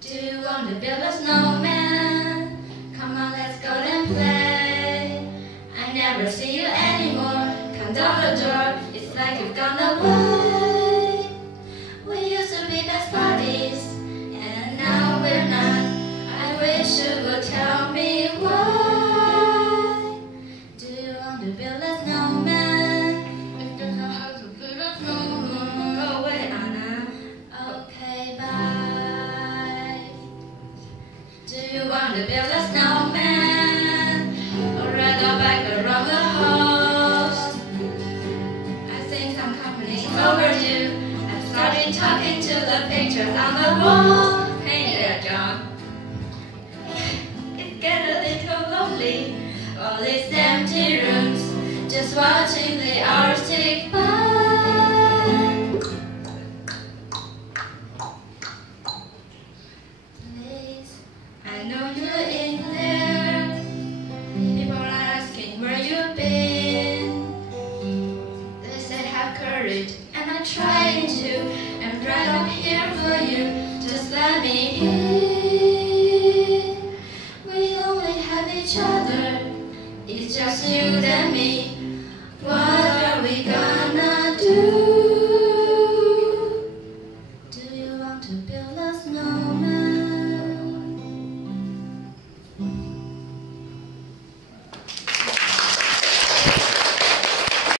Do you want to build a snowman? Come on, let's go and play. I never see you anymore. Come down the door, it's like you've gone away. We used to be best buddies, and now we're not. I wish you would tell me why. Do you want to build a snowman? If you know how to build a snowman, go away, Anna. Okay, bye. Do you want to build a snowman? Or rather back around the house? I think some company's overdue. I've started talking to the pictures on the wall. Hey there, John. It gets a little lonely. All these empty rooms, just watching the hours tick by. Please, I know you're in there. People are asking where you've been. They say have courage, and I'm trying to. I'm right up here for you. Just let me in. We only have each other. It's just you and me.